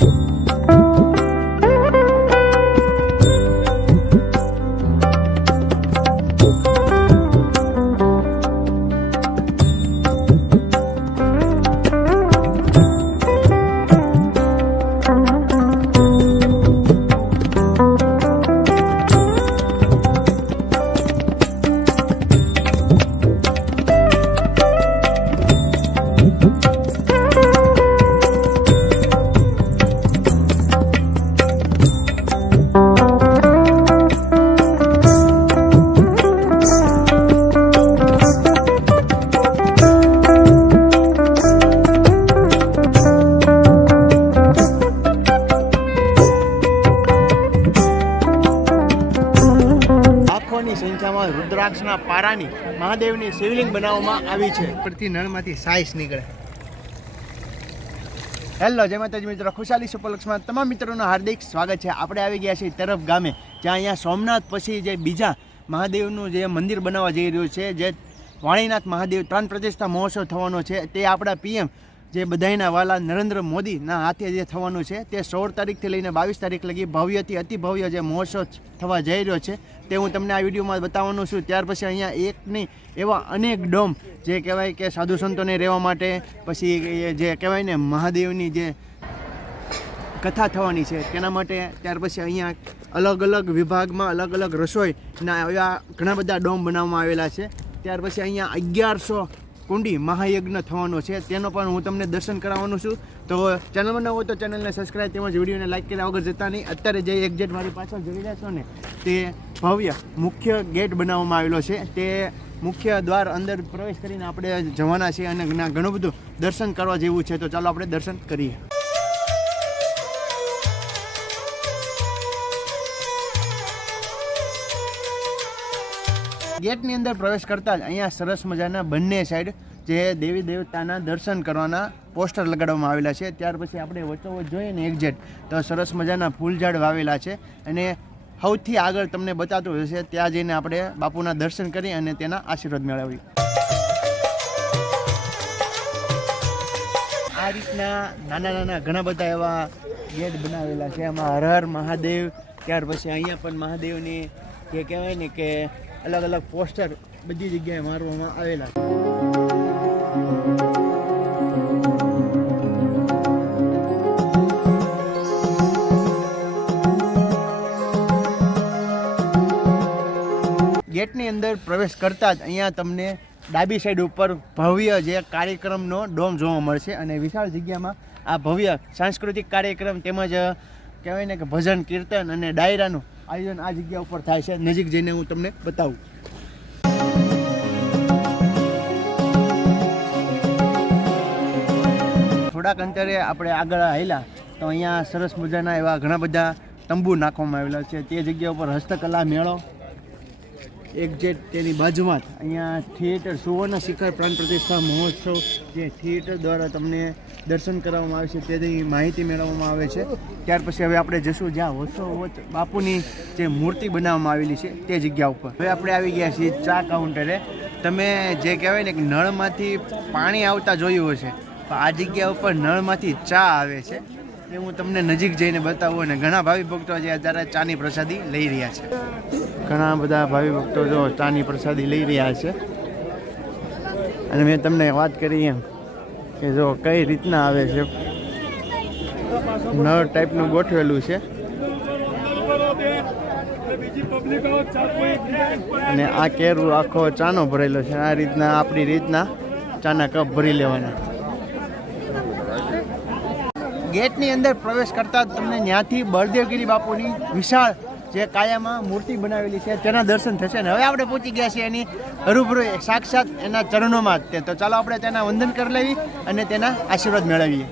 લાખોની રુદ્રાક્ષના મહાદેવની શિવલિંગ બનાવવામાં આવી છે. ઉપરથી નળમાંથી સાઈસ નીકળે. હેલો જય માતાજી મિત્રો. ખુશાલી સુપલક્ષમાં તમામ મિત્રોનું હાર્દિક સ્વાગત છે. આપણે આવી ગયા છીએ તરફ ગામે જ્યાં અહીંયા સોમનાથ પછી જે બીજા મહાદેવનું જે મંદિર બનાવવા જઈ રહ્યું છે જે વાણીનાથ મહાદેવ ત્રણ પ્રતિષ્ઠા મહોત્સવ થવાનો છે તે આપણા પીએમ જે બધાયના વાલા નરેન્દ્ર મોદીના હાથે જે થવાનું છે, તે સોળ તારીખથી લઈને બાવીસ તારીખ લગી ભવ્યથી અતિભવ્ય જે મહોત્સવ થવા જઈ રહ્યો છે, તે હું તમને આ વિડીયોમાં બતાવવાનું છું. ત્યાર પછી અહીંયા એકની એવા અનેક ડોમ, જે કહેવાય કે સાધુ સંતોને રહેવા માટે, પછી જે કહેવાય ને મહાદેવની જે કથા થવાની છે, તેના માટે ત્યાર પછી અહીંયા અલગ અલગ વિભાગમાં અલગ અલગ રસોઈના એવા ઘણા બધા ડોમ બનાવવામાં આવેલા છે. ત્યાર પછી અહીંયા અગિયારસો કુંડી મહાયજ્ઞ થવાનો છે. તેનો પણ હું તમને દર્શન કરાવવાનું છું. તો ચેનલમાં ન હોય તો ચેનલને સબસ્ક્રાઈબ તેમજ વિડીયોને લાઈક કર્યા વગર જતા નહીં. અત્યારે જે એક્ઝેટ મારી પાછળ જોઈ રહ્યા છો ને, તે ભવ્ય મુખ્ય ગેટ બનાવવામાં આવેલો છે. તે મુખ્ય દ્વાર અંદર પ્રવેશ કરીને આપણે જવાના છીએ અને ઘણા- ઘણું બધું દર્શન કરવા જેવું છે. તો ચાલો આપણે દર્શન કરીએ. ગેટની અંદર પ્રવેશ કરતા જ અહીંયા સરસ મજાના બંને સાઈડ જે દેવી દેવતાના દર્શન કરવાના પોસ્ટર લગાડવામાં આવેલા છે. ત્યાર પછી આપણે વચ્ચોવચ જોઈએ ને એક્ઝેટ તો સરસ મજાના ફૂલઝાડ વાવેલા છે અને સૌથી આગળ તમને બતાતું હશે ત્યાં જઈને આપણે બાપુના દર્શન કરી અને તેના આશીર્વાદ મેળવી આ રીતના નાના નાના ઘણા બધા એવા ગેટ બનાવેલા છે. એમાં હર હર મહાદેવ, ત્યાર પછી અહીંયા પણ મહાદેવની જે કહેવાય ને કે અલગ અલગ પોસ્ટર બધી જગ્યાએ મારવામાં આવેલા ગેટની અંદર પ્રવેશ કરતાં જ અહીંયા તમને ડાબી સાઈડ ઉપર ભવ્ય જે કાર્યક્રમનો ડોમ જોવા મળશે અને વિશાળ જગ્યામાં આ ભવ્ય સાંસ્કૃતિક કાર્યક્રમ તેમજ કહેવાય ને કે ભજન, કીર્તન અને ડાયરાનું આયોજન આ જગ્યા ઉપર થાય છે. નજીક જઈને હું તમને બતાવું. થોડાક અંતરે આપણે આગળ આવેલા, તો અહીંયા સરસ મજાના એવા ઘણા બધા તંબુ નાખવામાં આવેલા છે. તે જગ્યા ઉપર હસ્તકલા મેળો, એક જે તેની બાજુમાં અહીંયા થિયેટર સુવર્ણ શિખર પ્રાણ પ્રતિષ્ઠા મહોત્સવ જે થિયેટર દ્વારા તમને દર્શન કરાવવામાં આવે છે, તેની માહિતી મેળવવામાં આવે છે. ત્યાર પછી હવે આપણે જશું જ્યાં વચ્ચો વચ્ચ બાપુની જે મૂર્તિ બનાવવામાં આવેલી છે, તે જગ્યા ઉપર. હવે આપણે આવી ગયા છીએ ચા કાઉન્ટરે. તમે જે કહેવાય ને કે નળમાંથી પાણી આવતા જોયું હશે આ જગ્યા ઉપર નળમાંથી ચા આવે છે. એ હું તમને નજીક જઈને બતાવું અને ઘણા ભાવિ ભક્તો જે અત્યારે ચાની પ્રસાદી લઈ રહ્યા છે. ઘણા બધા ભાવિ ભક્તો જો ચાની પ્રસાદી લઈ રહ્યા છે. અને મેં તમને વાત કરી એમ. કે જો કઈ રીતના આવે છે? નળ ટાઈપનું ગોઠવેલું છે. અને આ કેરું આખો ચાનો ભરેલો છે. આ રીતના, આપણી રીતના ચાના કપ ભરી લેવાના. ગેટની અંદર પ્રવેશ કરતા જ તમને ત્યાંથી બળદેવગીરી બાપુની વિશાળ જે કાયામાં મૂર્તિ બનાવેલી છે, તેના દર્શન થશે ને. હવે આપણે પહોંચી ગયા છીએ એની રૂબરૂ સાક્ષાત એના ચરણોમાં જ તે. તો ચાલો આપણે તેના વંદન કરી લેવી અને તેના આશીર્વાદ મેળવીએ.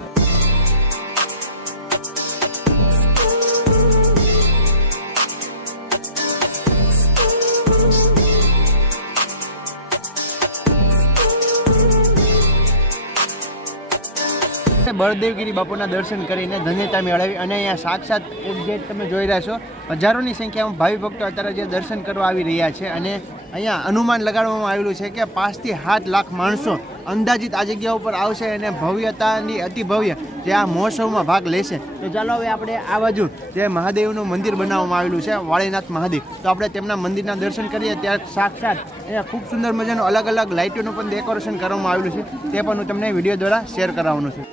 બળદેવગીરી બાપુના દર્શન કરીને ધન્યતા મેળવી અને અહીંયા સાક્ષાત એક્ઝેક્ટ તમે જોઈ રહ્યા છો, હજારોની સંખ્યામાં ભાવિ ભક્તો અત્યારે જે દર્શન કરવા આવી રહ્યા છે અને અહીંયા અનુમાન લગાડવામાં આવેલું છે કે પાંચથી સાત લાખ માણસો અંદાજિત આ જગ્યા ઉપર આવશે અને ભવ્યતાની અતિ ભવ્ય જે આ મહોત્સવમાં ભાગ લેશે. તો ચાલો હવે આપણે આ બાજુ જે મહાદેવનું મંદિર બનાવવામાં આવેલું છે, વાળીનાથ મહાદેવ. તો આપણે તેમના મંદિરના દર્શન કરીએ ત્યાં સાક્ષાત અહીંયા ખૂબ સુંદર મજાનું અલગ અલગ લાઇટોનું પણ ડેકોરેશન કરવામાં આવેલું છે. તે પણ હું તમને વીડિયો દ્વારા શેર કરાવવાનું છું.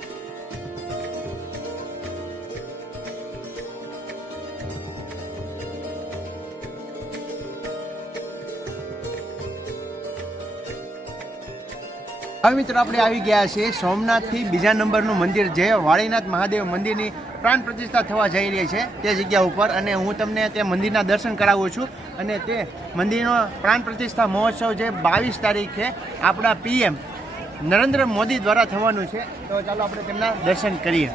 હવે મિત્રો આપણે આવી ગયા છીએ સોમનાથથી બીજા નંબરનું મંદિર જે વાળીનાથ મહાદેવ મંદિરની પ્રાણ પ્રતિષ્ઠા થવા જઈ રહી છે તે જગ્યા ઉપર અને હું તમને તે મંદિરના દર્શન કરાવું છું અને તે મંદિરનો પ્રાણ પ્રતિષ્ઠા મહોત્સવ જે બાવીસ તારીખે આપણા પીએમ નરેન્દ્ર મોદી દ્વારા થવાનું છે. તો ચાલો આપણે તેમના દર્શન કરીએ.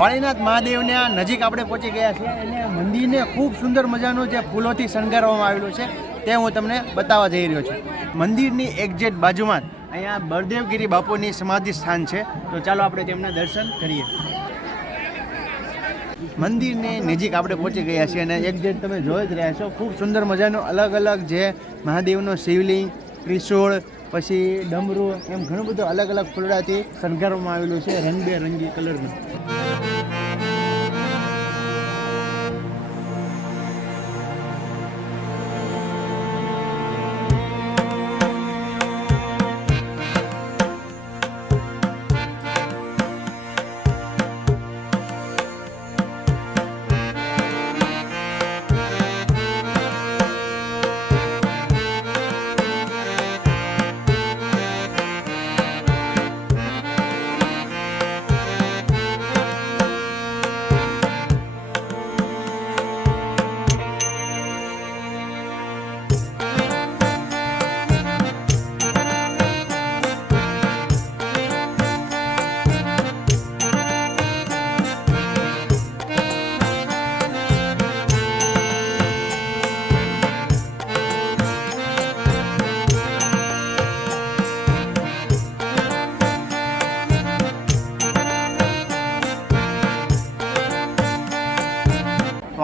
વાળીનાથ મહાદેવને નજીક આપણે પહોંચી ગયા છીએ અને મંદિરને ખૂબ સુંદર મજાનું જે ફૂલોથી શણગારવામાં આવેલું છે. તે હું તમને બતાવવા જઈ રહ્યો છું. મંદિરની એક્ઝેક્ટ બાજુમાં અહીંયા બળદેવગીરી બાપુની સમાધિ સ્થાન છે. તો ચાલો આપણે તેમના દર્શન કરીએ. મંદિરની નજીક આપણે પહોંચી ગયા છીએ અને એક્ઝેટ તમે જોઈ જ રહ્યા છો, ખૂબ સુંદર મજાનું અલગ અલગ જે મહાદેવનો શિવલિંગ, ત્રિશૂળ, પછી ડમરું, એમ ઘણું બધું અલગ અલગ ફૂલડાથી શણગારવામાં આવેલું છે, રંગબેરંગી કલરનું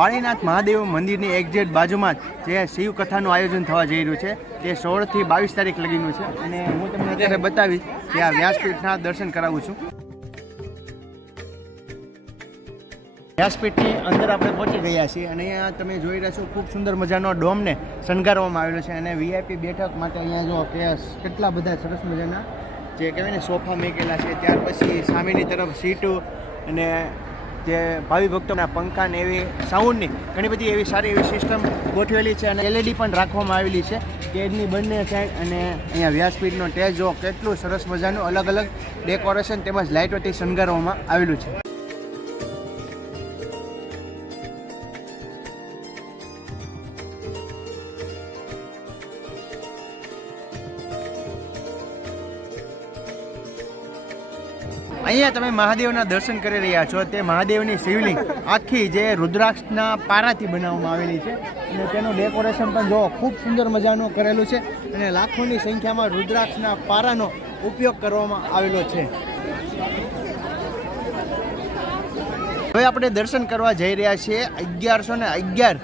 વાળીનાથ મહાદેવ મંદિરની એક્ઝેક્ટ બાજુમાં જ જે શિવ કથાનું આયોજન થવા જઈ રહ્યું છે, તે સોળથી બાવીસ તારીખ લગીનું છે. અને હું તમને અત્યારે બતાવીશ કે આ વ્યાસપીઠના દર્શન કરાવું છું. વ્યાસપીઠની અંદર આપણે પહોંચી ગયા છીએ અને અહીંયા તમે જોઈ રહ્યા છો ખૂબ સુંદર મજાનો ડોમને શણગારવામાં આવેલો છે અને વીઆઈપી બેઠક માટે અહીંયા જો કે કેટલા બધા સરસ મજાના જે કહેવાય ને સોફા મૂકેલા છે, ત્યાર પછી સામેની તરફ સીટો અને જે ભાવિ ભક્તોના પંખા ને એવી સાઉન્ડની ઘણી બધી એવી સારી એવી સિસ્ટમ ગોઠવેલી છે અને એલઈડી પણ રાખવામાં આવેલી છે. સ્ટેજની બંને સાઈડ અને અહીંયા વ્યાસપીઠનો સ્ટેજ જો કેટલું સરસ મજાનું અલગ અલગ ડેકોરેશન તેમજ લાઇટોથી શણગારવામાં આવેલું છે. અહીંયા તમે મહાદેવના દર્શન કરી રહ્યા છો, તે મહાદેવની શિવલિંગ. આખી જે રુદ્રાક્ષના પારાથી બનાવવામાં આવેલી છે. અને તેનું ડેકોરેશન પણ જો ખૂબ સુંદર મજાનું કરેલું છે અને લાખોની સંખ્યામાં રુદ્રાક્ષના પારાનો ઉપયોગ કરવામાં આવેલો છે. હવે આપણે દર્શન કરવા જઈ રહ્યા છીએ. અગિયારસો ને અગિયાર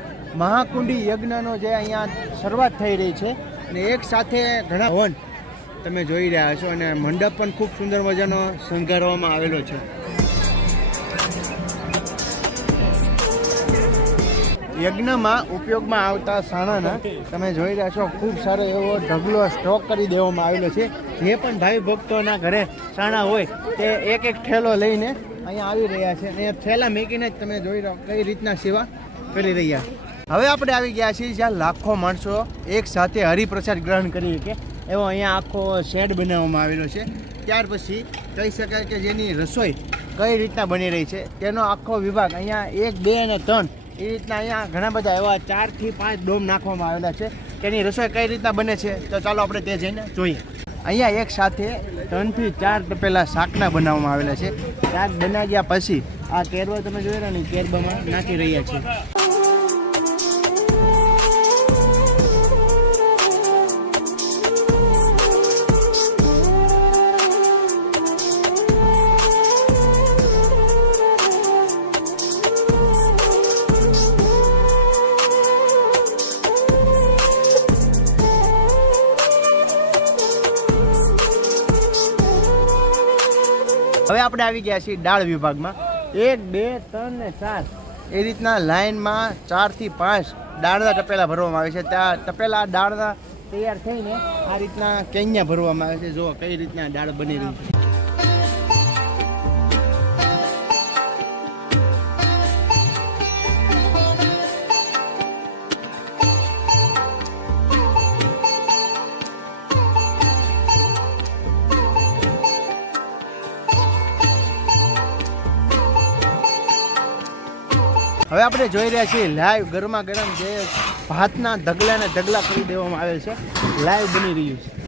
મહાકુંડી યજ્ઞનો જે અહીંયા શરૂઆત થઈ રહી છે. અને એક સાથે ઘણા હવન તમે જોઈ રહ્યા છો અને મંડપ પણ ખૂબ સુંદર મજાનો શણગારવામાં આવેલો છે. યજ્ઞમાં ઉપયોગમાં આવતા સાણાના તમે જોઈ રહ્યા છો, ખૂબ સારો એવો ઢગલો સ્ટોક કરી દેવામાં આવેલો છે. જે પણ ભાઈ ભક્તોના ઘરે સાણા હોય, તે એક એક ઠેલો લઈને અહીંયા આવી રહ્યા છે. અહીંયા થેલા મૂકીને જ તમે જોઈ રહ્યો, કઈ રીતના સેવા કરી રહ્યા. હવે આપણે આવી ગયા છીએ જ્યાં લાખો માણસો એક સાથે હરિપ્રસાદ ગ્રહણ કરી શકે. એવો અહીંયા આખો શેડ બનાવવામાં આવેલો છે. ત્યાર પછી કહી શકાય કે જેની રસોઈ કઈ રીતના બની રહી છે, તેનો આખો વિભાગ અહીંયા એક, બે અને ત્રણ એ રીતના અહીંયા ઘણા બધા એવા ચારથી પાંચ ડોમ નાખવામાં આવેલા છે. તેની રસોઈ કઈ રીતના બને છે, તો ચાલો આપણે તે જઈને જોઈએ. અહીંયા એક સાથે ત્રણથી ચાર તપેલા શાકના બનાવવામાં આવેલા છે. શાક બનાવી ગયા પછી આ કેરવા તમે જોઈ રહ્યા ને કેરબામાં નાખી રહ્યા છે આપણે આવી ગયા છીએ દાળ વિભાગમાં. એક, બે, ત્રણ ને ચાર. એ રીતના લાઈનમાં ચારથી પાંચ દાળના તપેલા ભરવામાં આવે છે. ત્યાં તપેલા દાળના તૈયાર થઈને આ રીતના કેન્યા ભરવામાં આવે છે. જો કઈ રીતના દાળ બની રહી છે. આપણે જોઈ રહ્યા છીએ લાઈવ ગરમા ગરમ જે ભાતના ઢગલાને ઢગલા કરી દેવામાં આવે છે. લાઈવ બની રહ્યું છે.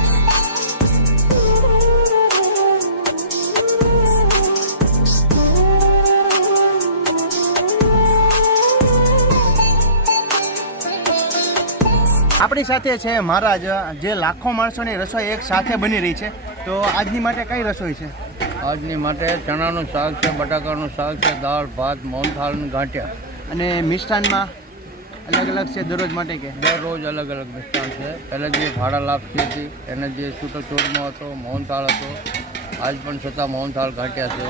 આપણી સાથે છે મહારાજ, જે લાખો માણસોની રસોઈ એક સાથે બની રહી છે. તો આજની માટે કઈ રસોઈ છે? આજની માટે ચણાનું શાક છે, બટાકાનું શાક છે, દાળ, ભાત મોહનથાળ અને ગાંઠિયા. અને મિષ્ટાનમાં અલગ અલગ છે દરરોજ માટે કે? દરરોજ અલગ અલગ મિષ્ટાન છે. પહેલાં જે ભાડા લાપસી હતી એને જે છૂટો છોડનો હતો મોહનથાળ હતો આજ પણ છતાં મોહનથાળ ઘાટ્યા છે.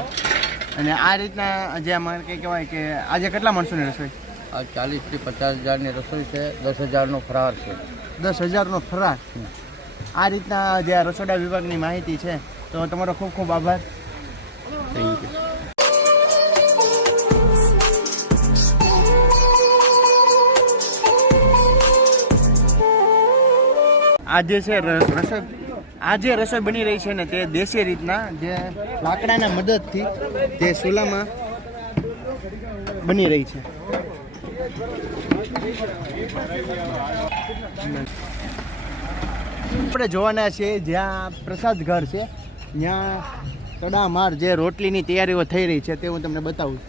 અને આ રીતના જે અમારે કંઈ કહેવાય કે આજે કેટલા માણસોની રસોઈ? આ ચાલીસથી પચાસ હજારની રસોઈ છે દસ હજારનો ફરાર છે. દસ હજારનો ફરાર? આ રીતના જે રસોડા વિભાગની માહિતી છે તો તમારો ખૂબ ખૂબ આભાર. આ જે છે રસોઈ આ રસોઈ બની રહી છે ને તે દેશી રીતના જે લાકડાના મદદથી જે ચૂલામાં બની રહી છે. આપણે જોવાના છીએ જ્યાં પ્રસાદ ઘર છે, ત્યાં તડામાર જે રોટલીની તૈયારીઓ થઈ રહી છે તે હું તમને બતાવું.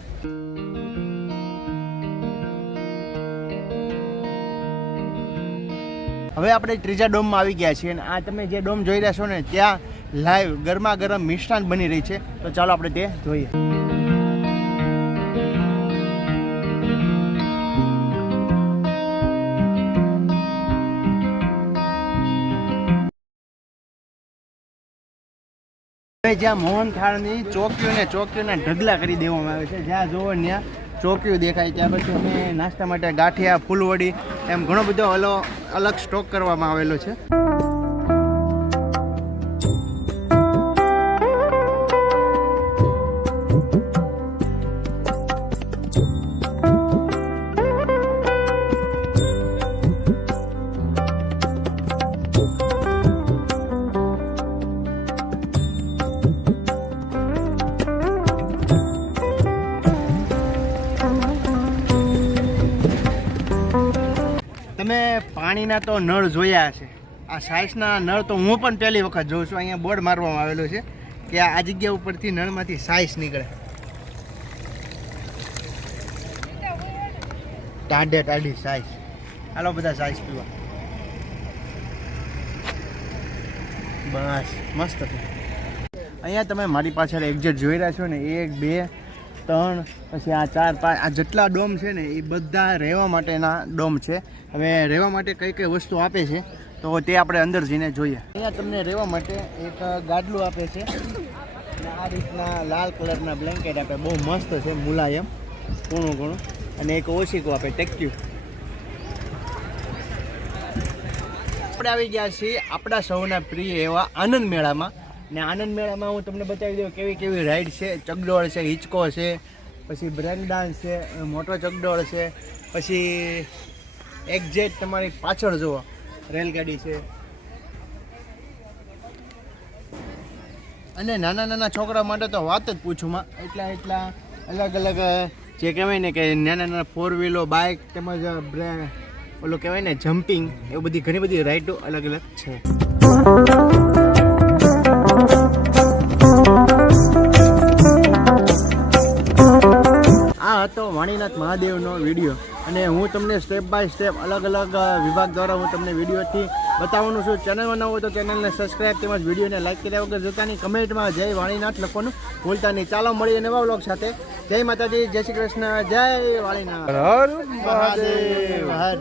હવે આપણે ત્રીજા ડોમમાં આવી ગયા છીએ અને આ તમે જે ડોમ જોઈ રહ્યા છો ને, ત્યાં લાઈવ ગરમા ગરમ મિષ્ટાન બની રહી છે. તો ચાલો આપણે તે જોઈએ. જ્યાં મોહનથાળની ચોકીઓને ચોકીઓના ઢગલા કરી દેવામાં આવે છે. જ્યાં જોવો ત્યાં ચોકીઓ દેખાય ત્યાં પછી અમે નાસ્તા માટે ગાંઠિયા, ફૂલવડી એમ ઘણો બધો અલો અલગ સ્ટોક કરવામાં આવેલો છે. તમે પાણીના તો નળ જોયા હશે આ સાઇઝના નળ તો હું પણ પહેલી વખત જોઉં છું. અહીંયા બોર્ડ મારવામાં આવેલો છે કે આ જગ્યા ઉપરથી નળમાંથી સાઇઝ નીકળે. ટાઢે ટાઢી સાઇઝ હાલો બધા સાઇઝ પીવા. બસ, મસ્ત છે. અહીંયા તમે મારી પાછળ એક્ઝેટ જોઈ રહ્યા છો ને? એક, બે ત્રણ પછી આ ચાર પાંચ આ જેટલા ડોમ છે ને, એ બધા રહેવા માટેના ડોમ છે. હવે રહેવા માટે કઈ કઈ વસ્તુ આપે છે, તો તે આપણે અંદર જઈને જોઈએ. અહીંયા તમને રહેવા માટે એક ગાડલું આપે છે. આ રીતના લાલ કલરના બ્લેન્કેટ આપે. બહુ મસ્ત છે, મુલાયમ, ઘણું ઘણું. અને એક ઓછીકું આપે ટેક્યુ આપણે આવી ગયા છીએ આપણા સૌના પ્રિય એવા આનંદ મેળામાં. ને આનંદ મેળામાં હું તમને બતાવી દઉં કેવી કેવી રાઈડ છે. ચગડોળ છે, હિંચકો છે, પછી બ્રેક ડાન્સ છે, મોટો ચગડોળ છે, પછી એક્ઝેક્ટ તમારી પાછળ જુઓ, રેલગાડી છે. અને નાના નાના છોકરા માટે તો વાત જ પૂછું માં. એટલા એટલા અલગ અલગ જે કહેવાય ને કે નાના નાના ફોર વ્હીલો બાઇક તેમજ ઓલું કહેવાય ને જમ્પિંગ એવું બધી ઘણી બધી રાઇડો અલગ અલગ છે. આ હતો વાણીનાથ મહાદેવનો વીડિયો. અને હું તમને સ્ટેપ બાય સ્ટેપ અલગ અલગ વિભાગ દ્વારા હું તમને વિડીયોથી બતાવવાનું છું. ચેનલમાં ન હોય તો ચેનલને સબસ્ક્રાઈબ તેમજ વિડીયોને લાઈક કર્યા વગર જોતાની કમેન્ટમાં જય વાણીનાથ લખવાનું ભૂલતા નહીં. ચાલો મળીએ નવા બ્લોગ સાથે. જય માતાજી જય શ્રી કૃષ્ણ જય વાણીનાથ. હર મહાદેવ. હર.